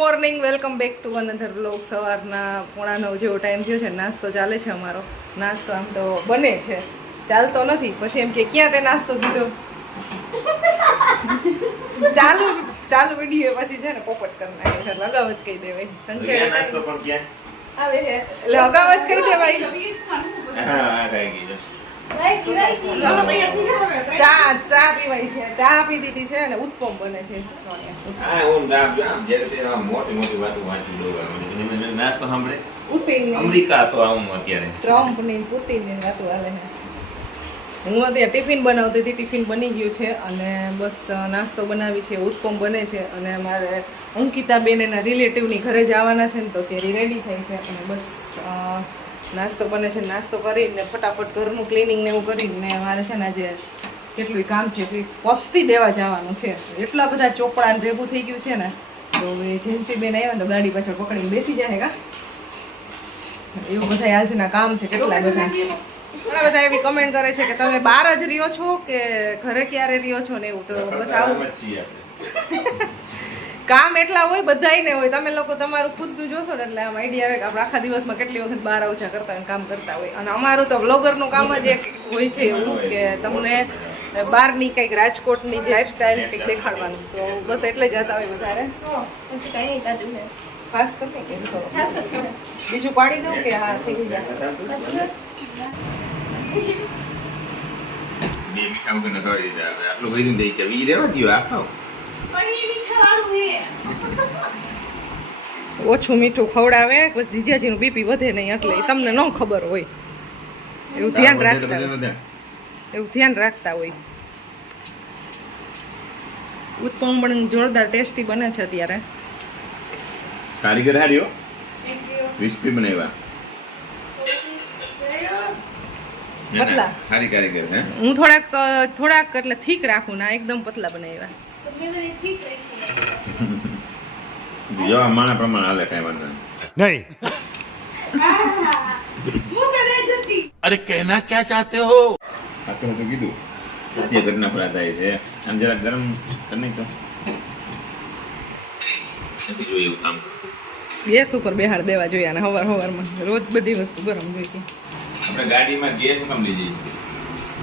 Morning, welcome back to another vlog. સવારના 8:45 જેવો time થયો છે. નાસ્તો ચાલે છે અમારો. નાસ્તો આમ તો બને છે, ચાલતો નથી. પછી એમ કે ક્યાં તે નાસ્તો દીધો ચાલુ વિડીયો પછી છે ને પોપટ કરી નાખે છે. અગાઉ જ કહી દેવાય સંચય નાસ્તો પણ ક્યાં આવે છે એટલે અગાઉ જ કહી દેવાય. ચા પીવાય છે, ચા પી દીધી છે અને ઉત્પમ બને છે. હું અત્યારે ટિફિન બનાવતી હતી, ટિફિન બની ગયું છે અને બસ નાસ્તો બનાવી છે, ઉત્પમ બને છે અને મારે અંકિતાબેન એના રિલેટિવની ઘરે જવાના છે ને તો ત્યારે રેડી થઈ છે અને બસ નાસ્તો બને છે. નાસ્તો કરીને ફટાફટ ઘરનું ક્લિનિંગ ને એવું કરીને મારે છે ને આજે કેટલું કામ છે કે પસ્તી દેવા જવાનું છે. એટલા બધા ચોપડા ભેગું થઈ ગયું છે ને તો એ જેન્સી બેન આવ્યા ને તો ગાડી પાછળ પકડીને બેસી જાય કા એવું બધા આજના કામ છે. કેટલા બધા ઘણા બધા એવી કમેન્ટ કરે છે કે તમે બહાર જ રહ્યો છો કે ઘરે ક્યારે રહ્યો છો ને એવું. તો બસ આવું કામ એટલા હોય બધાયને હોય. તમે લોકો તમારું ખુદનું જોશો ને એટલે આમ આઈડિયા આવે કે આપણે આખા દિવસમાં કેટલી વખત બહાર ઓછા કરતા હોય, કામ કરતા હોય. અને અમારું તો વ્લોગરનું કામ જ એક હોય છે એવું કે તમને બહારની કંઈક રાજકોટની જે લાઈફસ્ટાઈલ કંઈક દેખાડવાનું. તો બસ એટલે જતા હોય વધારે. ખાસ કરીને કે બીજું પાડી દઉં કે હા થઈ જાય. ઓછું મીઠું ખવડાવે બસ જીજાજીનું બીપી વધે નહીં એટલે તમને ન ખબર હોય એવું ધ્યાન રાખતા હોય. ઉત્પમ પણ જોરદાર ટેસ્ટી બને છે અત્યારે. કારીગર હાર્યો ક્રિસ્પી બનાવ્યા પતલા હારી કારીગર હે. હું થોડાક એટલે થીક રાખું ના એકદમ પતલા બનાવ્યા. જો માણા પ્રમાણે હાલે કઈ વાંધો નહીં. अरे कहना क्या चाहते हो? સાચું તો કીધું જે ઘટના પર આધારિત છે. આમ જરા ગરમ કરી તો બીજું એવું કામ ગેસ ઉપર બેહાડ દેવા જોઈએ અને હવારમાં રોજ બધી વસ્તુ ગરમ જોઈએ. આપણે ગાડીમાં ગેસ કામ લઈ જઈએ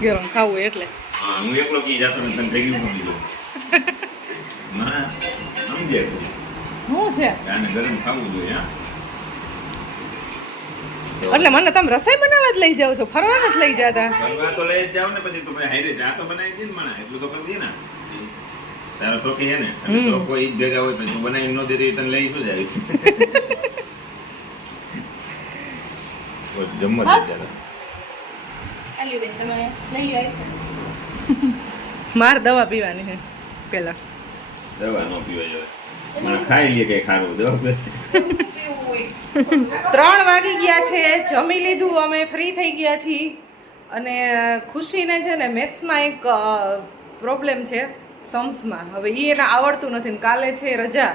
ગરમ ખાવું એટલે. હા હું એકલો કી જાતો ને તને ભેગી મૂકી દઉં. ના સમજે શું છે આને ગરમ ખાવું જોઈએ. હા એટલે મને તમે રસોઈ બનાવવા જ લઈ જાવ છો, ફરવા જ લઈ જતા. ફરવા તો લઈ જ જાવ ને પછી તું હાઈરે ચા તો બનાવી દે ને મને એટલું તો કરી દે ને. તારો શોખી છે ને તો કોઈ ભેગા હોય પછી તું બનાવી ન દે તને લઈ શું જાય જમવા દે માર દવા પીવાની છે પેલા. દવા ન પીવાય હવે મને ખાઈ લે કઈ ખારું દવા 3 વાગી ગયા છે, જમી લીધું, અમે ફ્રી થઈ ગયા છીએ. અને ખુશીને છે ને મેથ્સમાં એક પ્રોબ્લેમ છે सम्सમાં. હવે એને આવડતું નથી ને કાલે છે રજા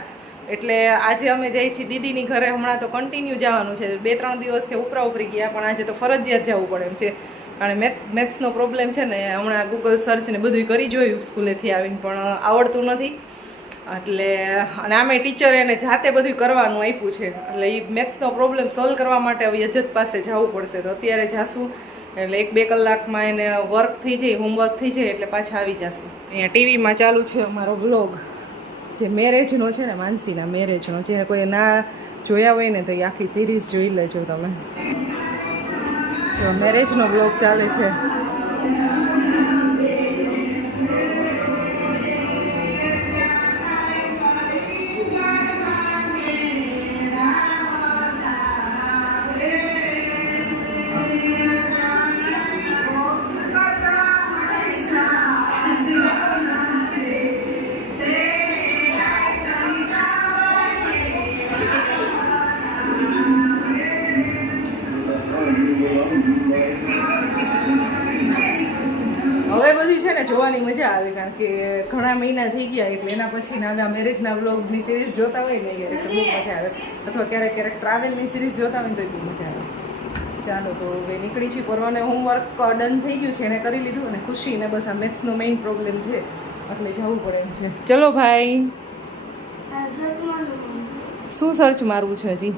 એટલે આજે અમે જઈએ છીએ દીદીની ઘરે. હમણાં તો કન્ટિન્યુ જવાનું છે, 2-3 દિવસથી ઉપરી ગયા પણ આજે તો ફરજિયાત જવું પડે એમ છે કારણ મેથ્સનો પ્રોબ્લેમ છે ને. હમણાં ગૂગલ સર્ચ ને બધું કરી જોયું સ્કૂલેથી આવીને પણ આવડતું નથી એટલે. અને આમે ટીચરે એને જાતે બધું કરવાનું આપ્યું છે એટલે એ મેથ્સનો પ્રોબ્લેમ સોલ્વ કરવા માટે હવે યજ્જત પાસે જવું પડશે. તો અત્યારે જાશું એટલે 1-2 કલાકમાં એને વર્ક થઈ જાય, હોમવર્ક થઈ જાય એટલે પાછા આવી જશું. અહીંયા ટીવીમાં ચાલુ છે અમારો વ્લોગ જે મેરેજનો છે ને, માનસીના મેરેજનો. જે કોઈ ના જોયા હોય ને તો એ આખી સિરીઝ જોઈ લેજો તમે. જો મેરેજનો વ્લોગ ચાલે છે. હવે બધી છે ને જોવાની મજા આવે કારણ કે ઘણા મહિના થઈ ગયા એટલે એના પછી ના મેરેજના વ્લોગની સિરીઝ જોતા હોય ને એટલે બહુ મજા આવે. અથવા ક્યારેક ટ્રાવેલની સિરીઝ જોતા હોય ને તો બહુ મજા આવે. ચાલો તો હવે નીકળી છીએ. પરવાને હોમવર્ક ડન થઈ ગયું છે, એને કરી લીધું અને ખુશીને બસ આ મેથ્સનો મેઇન પ્રોબ્લેમ છે એટલે જવું પડે એમ છે. ચલો ભાઈ શું સર્ચ મારવું છે હજી?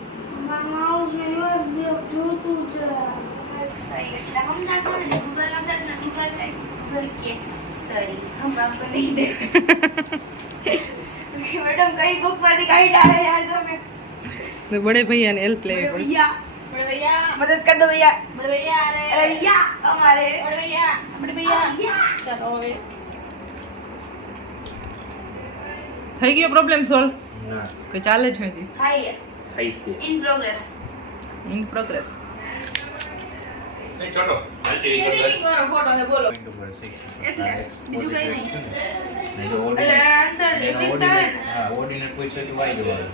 मैडम कई बुक वाली गाइड आ रहे यार तुम्हें तो बड़े भैया ने हेल्प लेवी पड़ी। भैया बड़े भैया मदद कर दो भैया बड़े भैया आ रहे अरे भैया हमारे बड़े भैया चलो હવે થઈ ગયો પ્રોબ્લેમ સોલ્વ? કે ચાલે છે હજી? हाय इन प्रोग्रेस ઇન પ્રોગ્રેસ. એ ચોટો एडिटिंग वाला फोटो है बोलो એટલે બીજું કઈ નહીં એટલે આન્સર 6 7 ઓર્ડિનેટ પૂછે તો વાય જવાનું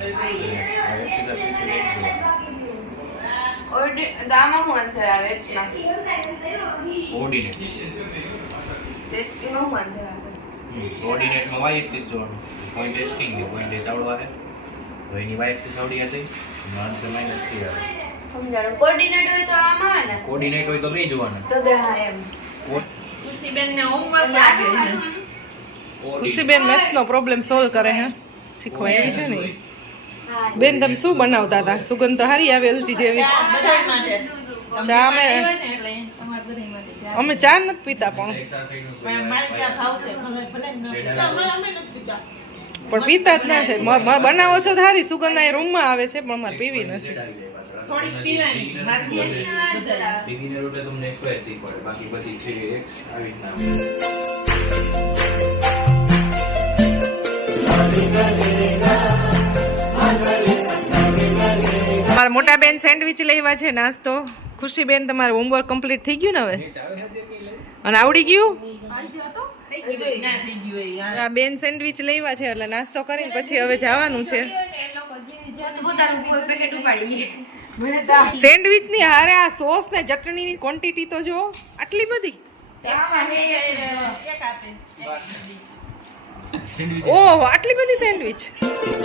દામાં હું આન્સર આવે છે માં ઓર્ડિનેટ એમાં હું આન્સર આવે ઓર્ડિનેટમાં વાય એક્સિસ જોવાનું પોઈન્ટ એચ કિંગ છે પોઈન્ટ એચ આવડવા છે તો એની વાય એક્સિસ આવડી હતી આન્સર -3 આવે સમજાણો કોઓર્ડિનેટ હોય તો આમ આવે ને કોઓર્ડિનેટ હોય તો 3 જોવાનું તો બે હા એમ ખુશીબેન મેથ્સ નો પ્રોબ્લેમ સોલ્વ કરે હે, શીખવા એવી છે ને. બેન તમે શું બનાવતા હતા? સુગંધ તો હારી આવે એલચી જેવી. ચા અમે ચા નથી પીતા પણ પીતા જ નથી. બનાવો છો તો હારી સુગંધ અહીં રૂમમાં આવે છે પણ અમારે પીવી નથી. બિગિનર રૂટે તમને એક્સપ્રેસ શીખવાડે બાકી પછી 3x આવી રીતના મારા મોટા બેન સેન્ડવિચ લેવા છે નાસ્તો. ખુશીબેન તમારું હોમવર્ક કમ્પ્લીટ થઈ ગયું ને હવે? અને આવડી ગયું? આ બેન સેન્ડવિચ લેવા છે એટલે નાસ્તો કરીને પછી હવે જવાનું છે. પોતાનું કોઈ પેકેટ ઉપાડી મને ચા સેન્ડવિચ ની હારે આ સોસ ને ચટણીની ક્વોન્ટિટી તો જો આટલી બધી. ઓહ આટલી બધી સેન્ડવિચ.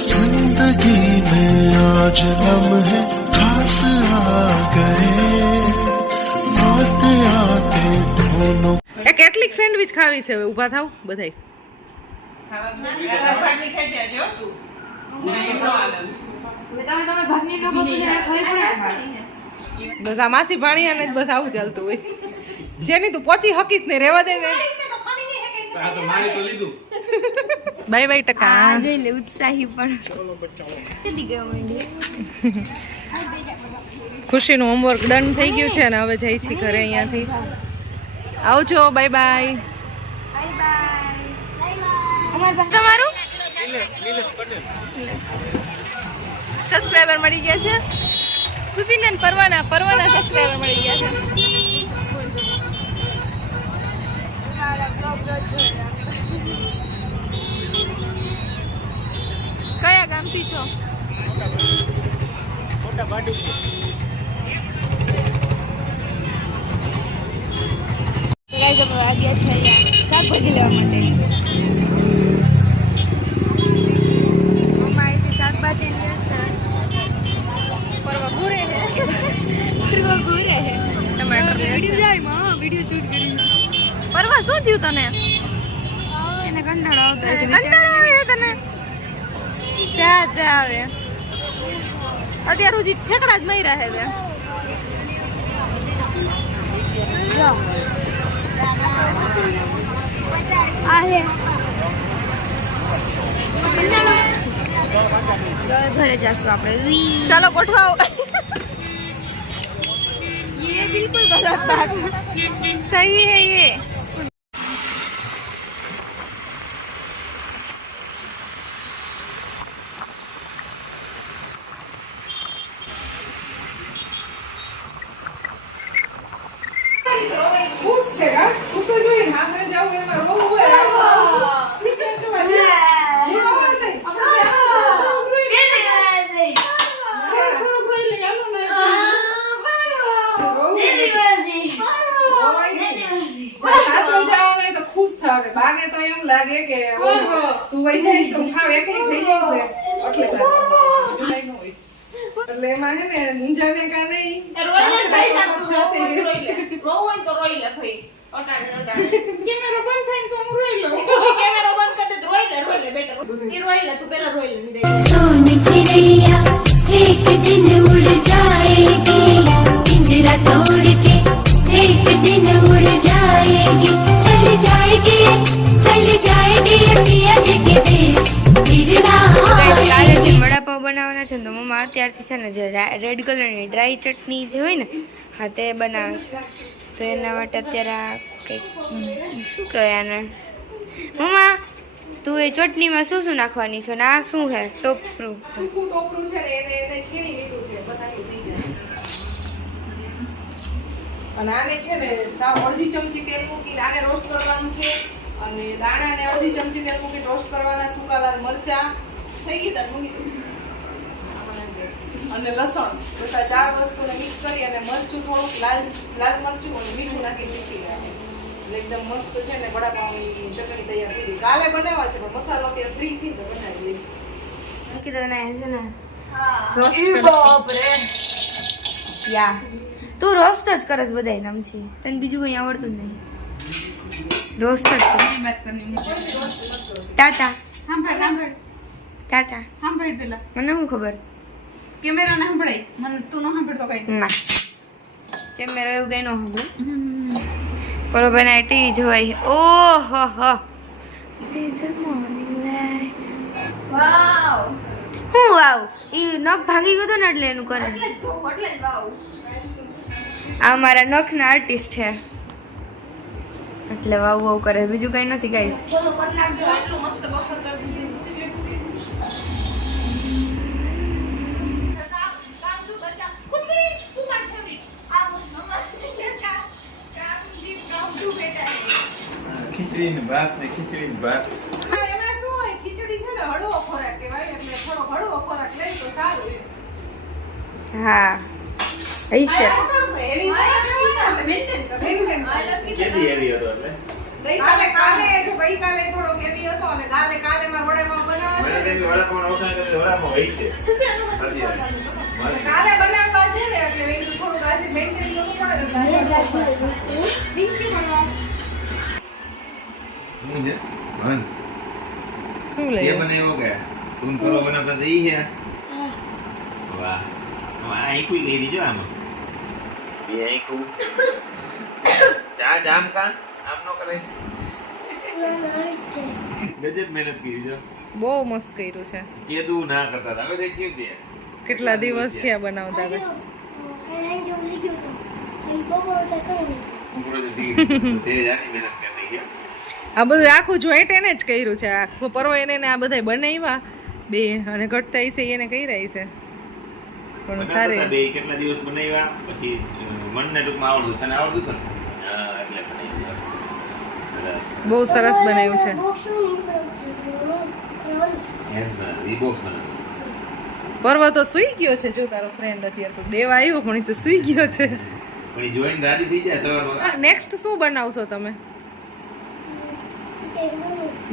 जिंदगी में आज लम्हे खास आ गए आते आते दोनों એ કેટલીક સેન્ડવિચ ખાવી છે? હવે ઊભા થાવ બધાય. તમે ભાગની નો બધું ખાઈ પડે બસ આ માસી ભાણિયા ને બસ આવું ચાલતું હોય. જેની તું પહોંચી હકીશ ને રેવા દે ને. બાય બાય ટકા. જોઈ લે ઉત્સાહી પણ કદી ગયો મંડી ખુશીનું હોમવર્ક ડન થઈ ગયું છે અને હવે જઈ છીએ ઘરે અહીંયાથી. આવજો બાય બાય. તમારું સબસ્ક્રાઇબર મળી ગયા છે ખુશીને પરવાના સબસ્ક્રાઇબર મળી ગયા છે. કયા ગામથી છો? ગાઈસ અમે આ ગયા છે અહીંયા શાકભાજી લેવા માટે. મમ્મા અહીંથી શાકભાજી લે છે. પરવા ઘૂરે હે ટમાટર વિડિયો જાય માં વિડિયો શૂટ કરી. પરવા શું થયું તને? એને કંટાળો આવતો હશે. કંટાળો આવે તને? ચા આવે અત્યારે હજી ઠેકડા જ મઈ રહે છે. ઘરે જશું આપણે. ચાલો ગોઠવાઓ. ये बिल्कुल गलत बात है. सही है ये. બાને તો એમ લાગે કે તું વઈ જાય તો ખાવ એકલી થઈ જાય છે એટલે એટલે એમાં હે ને મુંજાને કા નહીં રોઈ લે ભાઈ રોઈ તો રોઈ લે ભાઈ ઓટાણે કેમેરો બંધ થાય તો હું રોઈ લઉં. કેમેરો બંધ કરી દે રોઈ લે બેટા. એ રોઈ લે તું પહેલા રોઈ લે. सोन चिड़ैया છે ને તો મમ્મા અત્યારથી છે ને જે રેડ કલરની ડ્રાય ચટણી જે હોય ને હા તે બનાવે છે તો એના માટે અત્યારે આ કંઈક શું કહેવાય આને મમ્મા તું એ ચટણીમાં શું શું નાખવાની છો ને આ શું છે ટોપરું સૂકું ટોપરું છે ને એને છીણી લીધું છે બસ આટલું થઈ જાય અને આને છે ને સાવ અડધી ચમચી તેલ મૂકીને આને રોસ્ટ કરવાનું છે અને દાણાને અડધી ચમચી તેલ મૂકીને રોસ્ટ કરવાના સૂકા લાલ મરચા થઈ ગઈ તાર મૂકી દઉં. અને લસણ બધા 4 વસ્તુને મિક્સ કરી અને મરચું થોડુંક લાલ મરચું અને મીઠું નાખી પીસી લેવાનું. એટલે એકદમ મસ્ત છે ને વડાપાવની ચટણી તૈયાર થઈ ગઈ. કાલે બનાવવા છે પણ મસાલો અત્યારે ફ્રી છે તો બનાવી દઈએ. કીધું ને છે ને રોસ્ટ યા તું રોસ્ટ જ કરસ બધાય નામથી તને બીજું કંઈ આવડતું જ નહીં રોસ્ટ જ કર ટાટા ટાટા મને શું ખબર કેમેરા ના સંભળાય મને તું ન સંભળતો કઈ ના કેમેરો એવું કઈ ન સાંભળે બરોબર ના ટીવી જોવાય ઓહો હો વાવ હું વાવ ઈ નખ ભાંગી ગયો તો ને એટલે એનું કરે એટલે જ જો એટલે જ વાવ આ મારા નખના આર્ટિસ્ટ છે એટલે વાવ વાવ કરે બીજું કઈ નથી ગાઈસ ચલો કરી નાખજો એટલું મસ્ત બફર કરી દીધું ખીચડી ને ભાત ને ખીચડી ને ભાત હા, એમાં શું હોય ખીચડી છે ને હળવો ખોરાક કહેવાય એટલે થોડો હળવો ખોરાક લઈ તો સારું એમ. હા હૈસે થોડુંક heavy ખોરાક લેવો ને એટલે maintain કરો. કેદી એવી હતો એટલે કાલે જો ગઈકાલે થોડોક heavy હતો અને કાલે માં વડાપાવ બનાવવા મને છે. તેની વડાપાવ ઓછા કરે વડાપાવ હોય છે કાલે બનાવવા છે ને એટલે મેં કીધું થોડુંક આજે maintain કરવું પડે ને શું છે હંસ શું ये बने हो गया तुम करो बनाता सही है वाह आई कोई ले लीजिए आम ये आई को चा जाम का आम नो करे गजब मेहनत की जो બહુ મસ્ત કર્યું છે કેદું ના કરતા હતા હવે ક્યું દે કેટલા દિવસથી આ બનાવતા હતા પૂરો દી તે જાની મહેનત કરની છે આ બધું આખું જોઈન્ટ એને જ કર્યું છે આખું પરવો એને ને આ બધાય બનાવ્યા બે અને ઘટતા છે એને કહી રહી છે પણ સારી બે કેટલા દિવસ બનાવ્યા પછી મનને ટૂંકમાં આવડતું તને આવડતું હતું ને હા એટલે બનાવી સરસ બહુ સરસ બનાવ્યું છે ઈ બોક્સ બનાવ્યું પર્વ તો સૂઈ ગયો છે જો તારો ફ્રેન્ડ અત્યારે તો દેવા આવ્યો પણ એ તો સૂઈ ગયો છે પણ ઈ જોઈને રાજી થઈ જાય સવારમાં નેક્સ્ટ શું બનાવશો તમે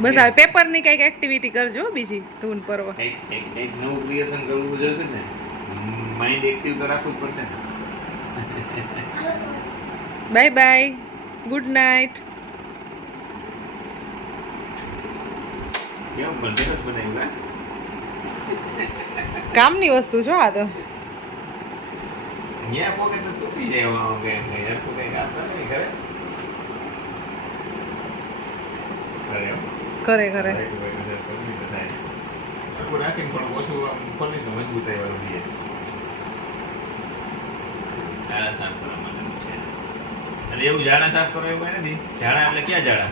બસ હવે પેપરની કંઈક એક્ટિવિટી કરજો બીજી તું ને પર્વ એક નવું ક્રિએશન કરવું જોશે ને માઇન્ડ એક્ટિવ તો રાખવું જ પડશે ને બાય બાય ગુડ નાઇટ કેવું પણ સરસ બનાવ્યું હા કામની વસ્તુ છો આ તો અહીંયા પોકેટ તો તૂટી જાય એમાં કે યાર તો કઈ કામ નહીં કરે કરે કરે રાખીને થોડું ઓછું ખોલી તો મજબૂતાઈ વાળું બી ઝાડા સાફ કરવા માટેનું છે એટલે એવું ઝાડા સાફ કરવા એવું કઈ નથી ઝાડા એટલે ક્યાં ઝાડા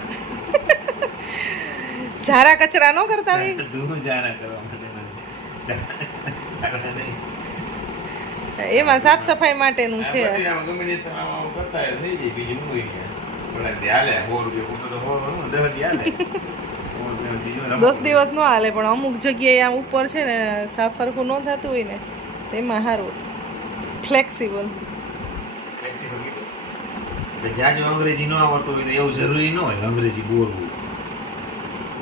ઝારા કચરા ન કરતા હોય દૂર ઝાડા કરવા માટેના ઝાડા નહીં એમાં સાફ સફાઈ માટેનું છે ગમે તે તમે આમ કરતા હોય થઈ જાય બીજું કોઈ નહીં થોડાક દી હાલે 100 રૂપિયા પૂરતો તો 10 દી હાલે 10 દિવસ ન હાલે પણ અમુક જગ્યાએ આમ ઉપર છે ને સાફ સરખું ન થતું હોય ને તેમાં સારું ફ્લેક્સિબલ જાજો અંગ્રેજી ન આવડતું હોય તો એવું જરૂરી ન હોય અંગ્રેજી બોલવું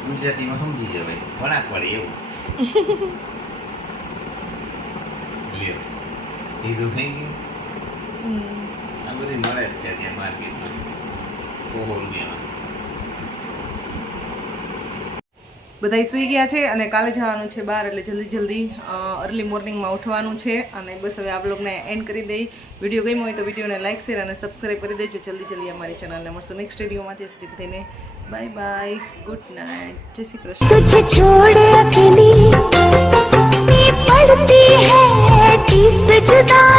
ગુજરાતીમાં સમજી જવાય વણાક પડે એવું લ્યો કીધું થઈ ગયું આ બધી મળે જ છે ત્યાં માર્કેટમાં ઓહો રૂપિયામાં બધા સૂઈ ગયા છે અને કાલે જવાનું છે બહાર એટલે જલ્દી અર્લી મોર્નિંગમાં ઉઠવાનું છે અને બસ હવે આ બ્લોગને એન્ડ કરી દઈ વિડીયો ગમ્યો હોય તો વિડીયોને લાઈક શેર અને સબસ્ક્રાઈબ કરી દેજો જલ્દી અમારી ચેનલને મળશું નેક્સ્ટ વિડીયોમાં ત્યાં સુધી થઈને બાય બાય ગુડ નાઇટ જય શ્રી કૃષ્ણ पड़ती है 30 जुदाई